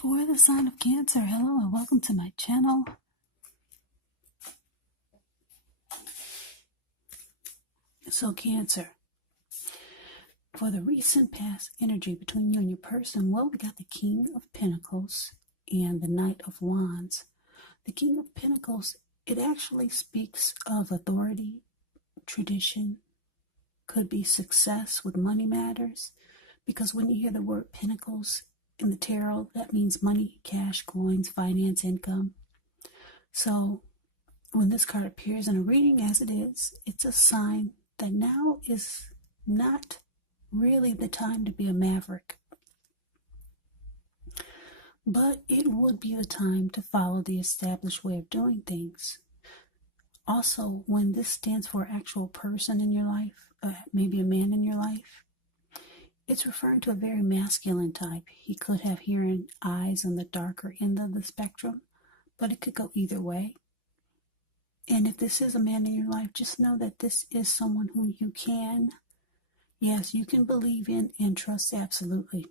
For the sign of Cancer, hello and welcome to my channel. So Cancer, for the recent past energy between you and your person, well, we got the King of Pentacles and the Knight of Wands. The King of Pentacles, it actually speaks of authority, tradition, could be success with money matters, because when you hear the word Pentacles in the tarot, that means money, cash, coins, finance, income. So when this card appears in a reading as it is, it's a sign that now is not really the time to be a maverick. But it would be the time to follow the established way of doing things. Also, when this stands for an actual person in your life, maybe a man in your life, it's referring to a very masculine type. He could have hearing eyes on the darker end of the spectrum, but it could go either way. And if this is a man in your life, just know that this is someone who you can, yes, you can believe in and trust absolutely.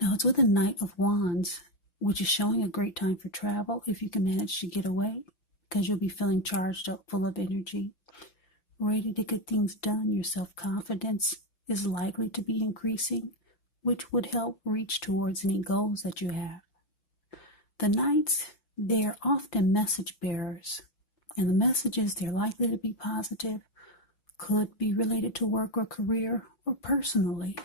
Now it's with the Knight of Wands, which is showing a great time for travel if you can manage to get away, because you'll be feeling charged up, full of energy, ready to get things done. Your self-confidence is likely to be increasing, which would help reach towards any goals that you have. The Knights, they are often message bearers, and the messages, they're likely to be positive, could be related to work or career or personally.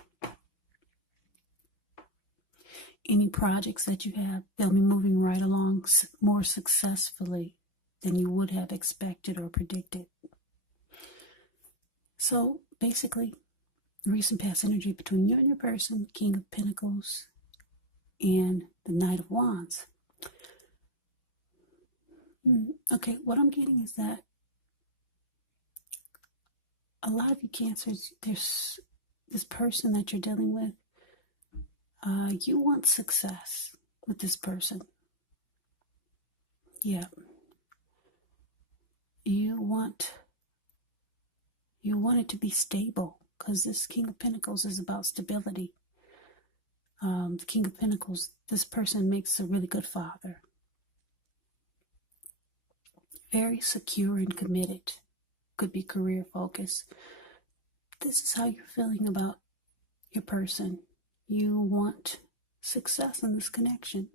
Any projects that you have, they'll be moving right along more successfully than you would have expected or predicted. So basically, recent past energy between you and your person, King of Pentacles and the Knight of Wands. Okay, what I'm getting is that a lot of you Cancers, there's this person that you're dealing with, you want success with this person. Yeah. You want it to be stable, because this King of Pentacles is about stability. The King of Pentacles, this person makes a really good father. Very secure and committed. Could be career focused. This is how you're feeling about your person. You want success in this connection.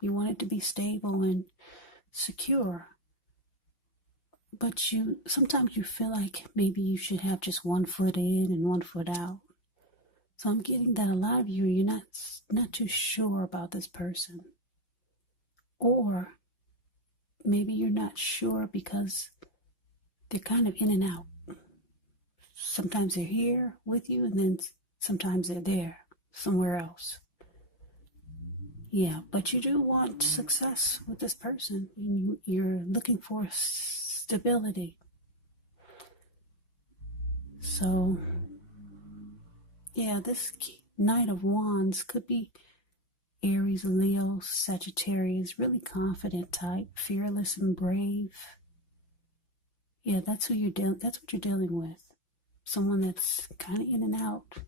You want it to be stable and secure. But sometimes you feel like maybe you should have just one foot in and one foot out. So I'm getting that a lot of you're not too sure about this person. Or maybe you're not sure because they're kind of in and out. Sometimes they're here with you, and then sometimes they're there, somewhere else. Yeah, but you do want success with this person. And you're looking for stability. So, yeah, this Knight of Wands could be Aries, Leo, Sagittarius, really confident type, fearless and brave. Yeah, that's what you're dealing with. Someone that's kind of in and out.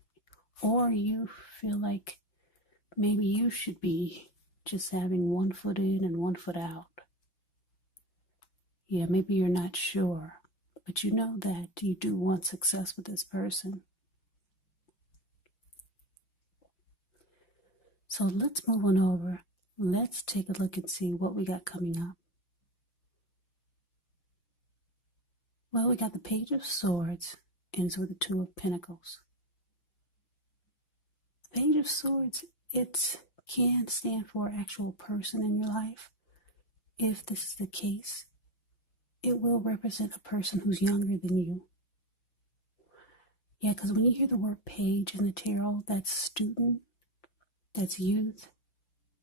Or you feel like maybe you should be just having one foot in and one foot out. Yeah, maybe you're not sure, but you know that you do want success with this person. So let's move on over. Let's take a look and see what we got coming up. Well, we got the Page of Swords, and it's with the Two of Pentacles. The Page of Swords, it can stand for an actual person in your life. If this is the case, it will represent a person who's younger than you. Yeah, because when you hear the word page in the tarot, that's student, that's youth.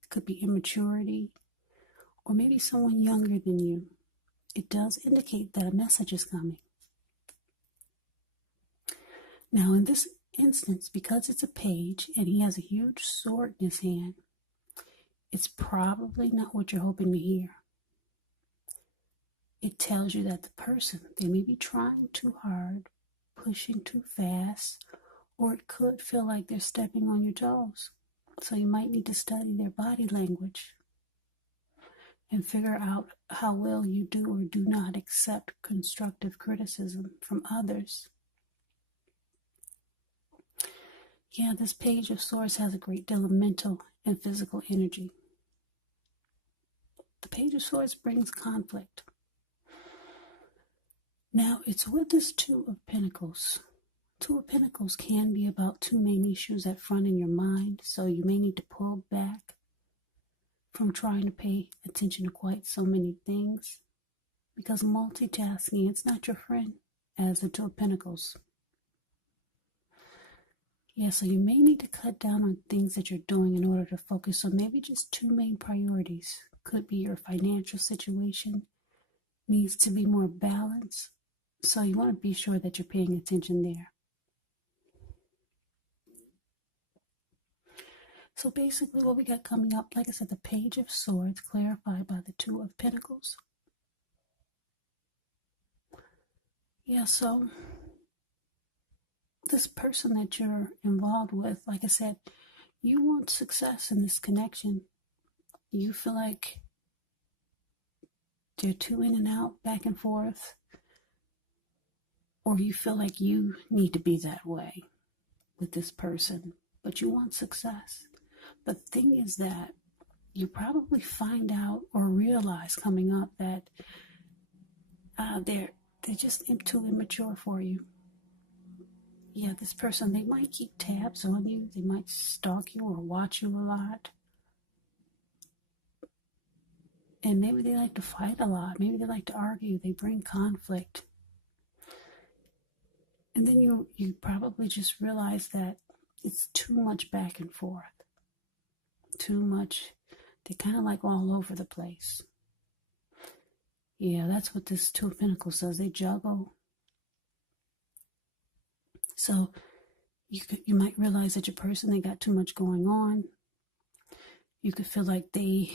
It could be immaturity, or maybe someone younger than you. It does indicate that a message is coming. Now, in this instance, because it's a page and he has a huge sword in his hand, it's probably not what you're hoping to hear. It tells you that the person, they may be trying too hard, pushing too fast, or it could feel like they're stepping on your toes. So you might need to study their body language and figure out how well you do or do not accept constructive criticism from others. Yeah, this Page of Swords has a great deal of mental and physical energy. The Page of Swords brings conflict. Now, it's with this Two of Pentacles. Two of Pentacles can be about two main issues at front in your mind, so you may need to pull back from trying to pay attention to quite so many things, because multitasking, it's not your friend, as the Two of Pentacles. Yeah, so you may need to cut down on things that you're doing in order to focus on maybe just two main priorities. Could be your financial situation needs to be more balanced, so you want to be sure that you're paying attention there. So basically what we got coming up, like I said, the Page of Swords clarified by the Two of Pentacles. Yeah, so this person that you're involved with, like I said, you want success in this connection. You feel like they're too in and out, back and forth, or you feel like you need to be that way with this person, but you want success. But the thing is that you probably find out or realize coming up that they're just too immature for you. Yeah, this person, they might keep tabs on you. They might stalk you or watch you a lot. And maybe they like to fight a lot. Maybe they like to argue. They bring conflict. And then you probably just realize that it's too much back and forth. Too much. They're kind of like all over the place. Yeah, that's what this Two of Pentacles does. They juggle. So you might realize that your person, they got too much going on. You could feel like it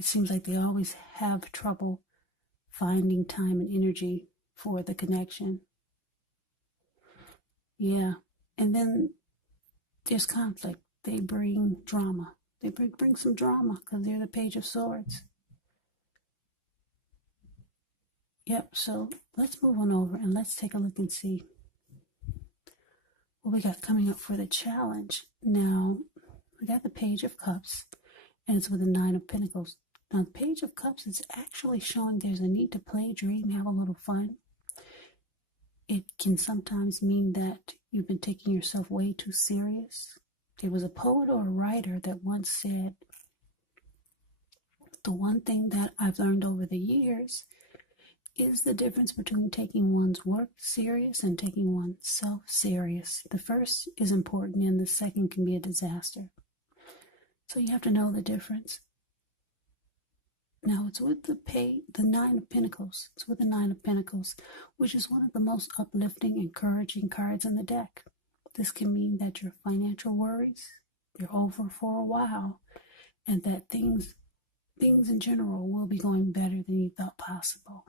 seems like they always have trouble finding time and energy for the connection. Yeah, and then there's conflict. They bring drama. They bring some drama because they're the Page of Swords. Yep, so let's move on over and let's take a look and see what we got coming up for the challenge. Now, we got the Page of Cups, and it's with the Nine of Pentacles. Now, the Page of Cups is actually showing there's a need to play, dream, have a little fun. It can sometimes mean that you've been taking yourself way too serious. There was a poet or a writer that once said, the one thing that I've learned over the years is the difference between taking one's work serious and taking oneself serious. The first is important and the second can be a disaster. So you have to know the difference. Now it's with the Nine of Pentacles. It's with the Nine of Pentacles, which is one of the most uplifting, encouraging cards in the deck. This can mean that your financial worries, they're over for a while, and that things in general will be going better than you thought possible.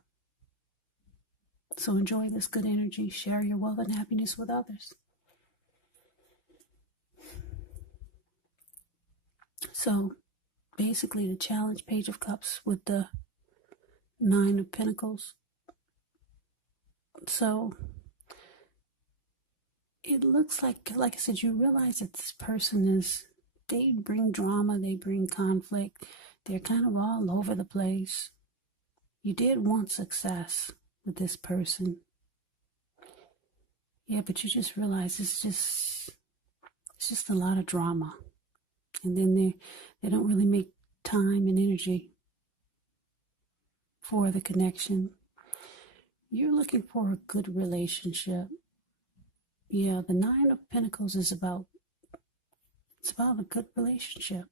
So enjoy this good energy. Share your wealth and happiness with others. So basically the challenge, Page of Cups with the Nine of Pentacles. So it looks like I said, you realize that this person they bring drama, they bring conflict. They're kind of all over the place. You did want success with this person. Yeah, but you just realize it's just a lot of drama. And then they don't really make time and energy for the connection. You're looking for a good relationship. Yeah, the Nine of Pentacles is about a good relationship.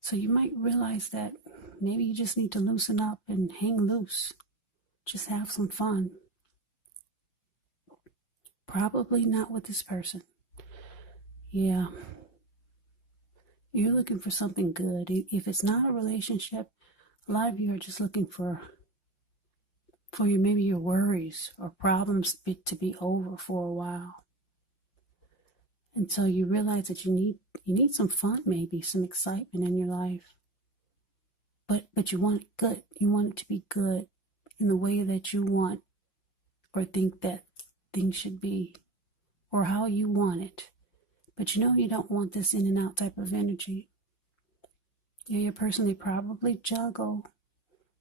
So you might realize that maybe you just need to loosen up and hang loose. Just have some fun. Probably not with this person. Yeah. You're looking for something good. If it's not a relationship, a lot of you are just looking for for maybe your worries or problems to be over for a while. And so you realize that you need some fun, maybe some excitement in your life. But you want it good. You want it to be good in the way that you want or think that things should be, or how you want it. But you know you don't want this in and out type of energy. Yeah, your person, they probably juggle,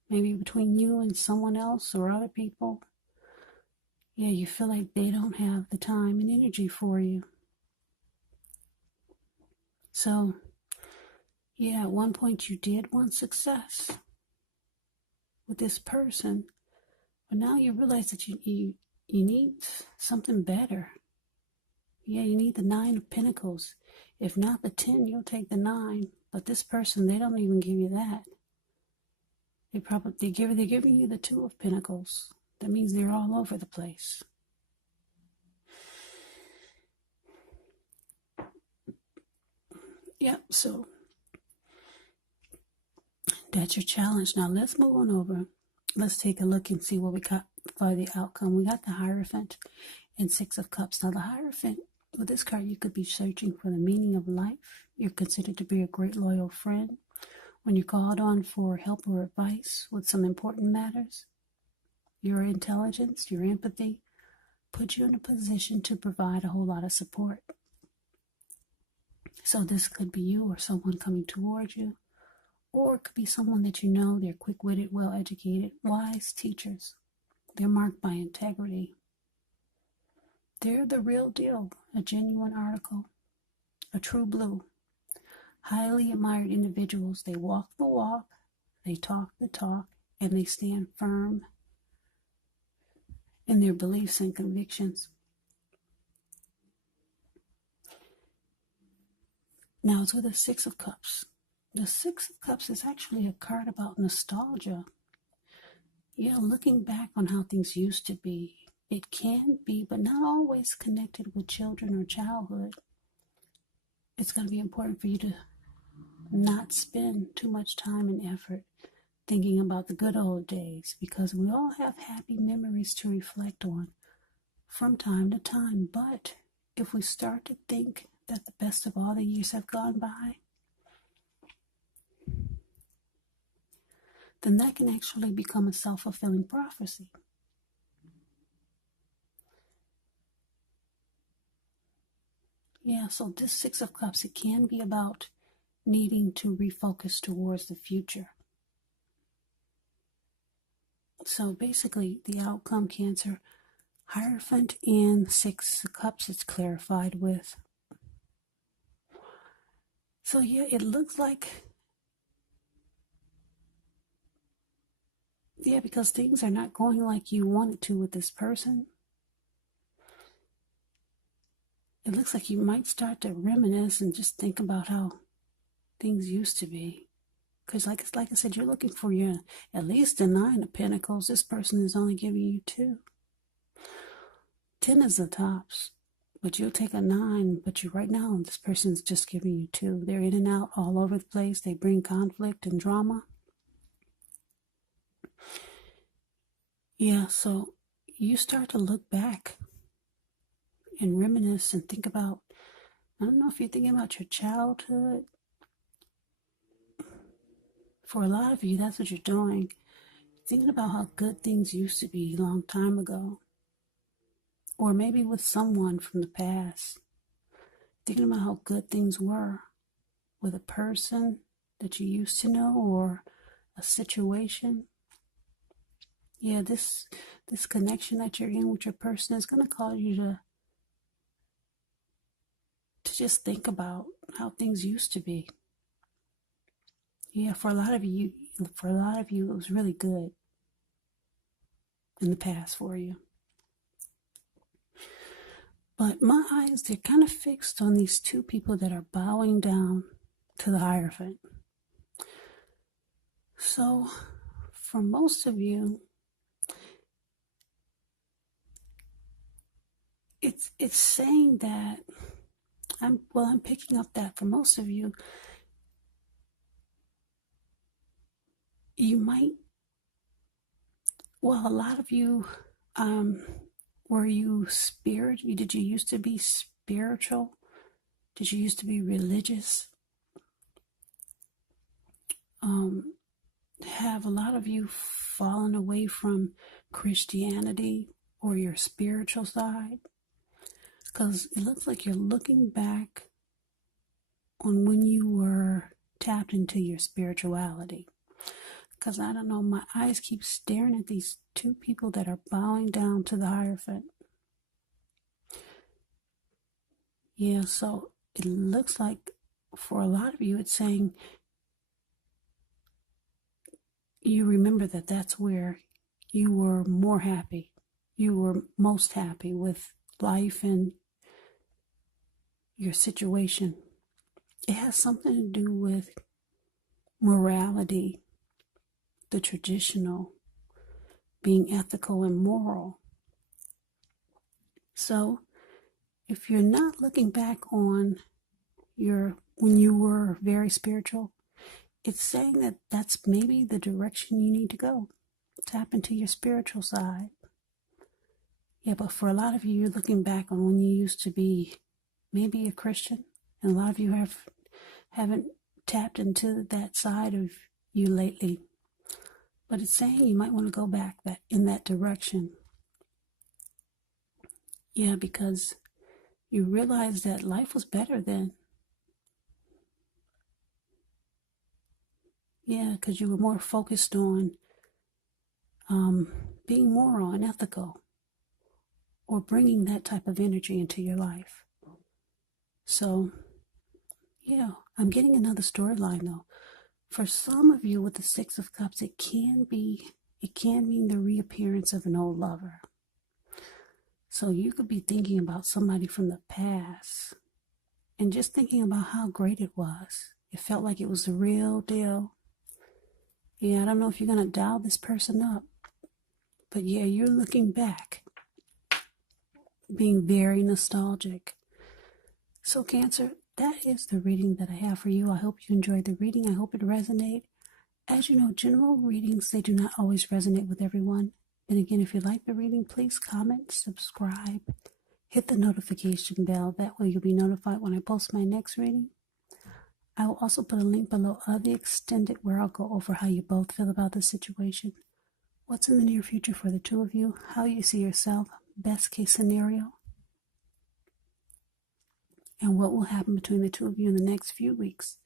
maybe between you and someone else or other people. Yeah, you feel like they don't have the time and energy for you. So, yeah, at one point you did want success with this person, but now you realize that you need something better. Yeah, you need the 9 of Pentacles. If not the 10, you'll take the 9. But this person, they don't even give you that. They're giving you the 2 of Pentacles. That means they're all over the place. Yep, so that's your challenge. Now let's move on over. Let's take a look and see what we got for the outcome. We got the Hierophant and 6 of Cups. Now the Hierophant, with this card, you could be searching for the meaning of life. You're considered to be a great loyal friend. When you're called on for help or advice with some important matters, your intelligence, your empathy, put you in a position to provide a whole lot of support. So this could be you or someone coming towards you, or it could be someone that you know. They're quick-witted, well-educated, wise teachers. They're marked by integrity. They're the real deal, a genuine article, a true blue. Highly admired individuals. They walk the walk, they talk the talk, and they stand firm in their beliefs and convictions. Now it's with the 6 of Cups. The 6 of Cups is actually a card about nostalgia. Yeah, looking back on how things used to be. It can be, but not always connected with children or childhood. It's going to be important for you to not spend too much time and effort thinking about the good old days, because we all have happy memories to reflect on from time to time. But if we start to think that the best of all the years have gone by, then that can actually become a self-fulfilling prophecy. Yeah, so this 6 of Cups, it can be about needing to refocus towards the future. So basically, the outcome, Cancer, Hierophant and 6 of Cups, it's clarified with. So yeah, it looks like, yeah, because things are not going like you wanted to with this person. It looks like you might start to reminisce and just think about how things used to be. Because like I said, you're looking for at least a 9 of Pentacles. This person is only giving you 2. 10 is the tops. But you'll take a 9, but right now, this person's just giving you 2. They're in and out all over the place. They bring conflict and drama. Yeah, so you start to look back and reminisce and think about, I don't know if you're thinking about your childhood. For a lot of you, that's what you're doing. Thinking about how good things used to be a long time ago. Or maybe with someone from the past. Thinking about how good things were with a person that you used to know or a situation. Yeah, this connection that you're in with your person is going to cause you to just think about how things used to be. Yeah, for a lot of you, it was really good in the past for you. But my eyes, they're kind of fixed on these 2 people that are bowing down to the Hierophant. So, for most of you, it's saying that, I'm picking up that for most of you, Well, a lot of you, were you spiritual? Did you used to be spiritual? Did you used to be religious? Have a lot of you fallen away from Christianity or your spiritual side? Because it looks like you're looking back on when you were tapped into your spirituality. Because I don't know, my eyes keep staring at these two people that are bowing down to the Hierophant. Yeah, so it looks like for a lot of you, it's saying you remember that that's where you were more happy. You were most happy with life and your situation. It has something to do with morality, the traditional, being ethical and moral. So if you're not looking back on when you were very spiritual, it's saying that that's maybe the direction you need to go. Tap into your spiritual side. Yeah, but for a lot of you, you're looking back on when you used to be maybe a Christian, and a lot of you haven't tapped into that side of you lately. But it's saying you might want to go back in that direction. Yeah, because you realize that life was better then. Yeah, because you were more focused on being moral and ethical, or bringing that type of energy into your life. So, yeah, I'm getting another storyline though. For some of you with the Six of Cups, it can mean the reappearance of an old lover. So you could be thinking about somebody from the past and just thinking about how great it was. It felt like it was the real deal. Yeah, I don't know if you're going to dial this person up, but yeah, you're looking back, being very nostalgic. So Cancer, that is the reading that I have for you. I hope you enjoyed the reading. I hope it resonated. As you know, general readings, they do not always resonate with everyone. And again, if you like the reading, please comment, subscribe, hit the notification bell. That way you'll be notified when I post my next reading. I will also put a link below of the extended where I'll go over how you both feel about the situation, what's in the near future for the two of you, how you see yourself, best case scenario, and what will happen between the two of you in the next few weeks.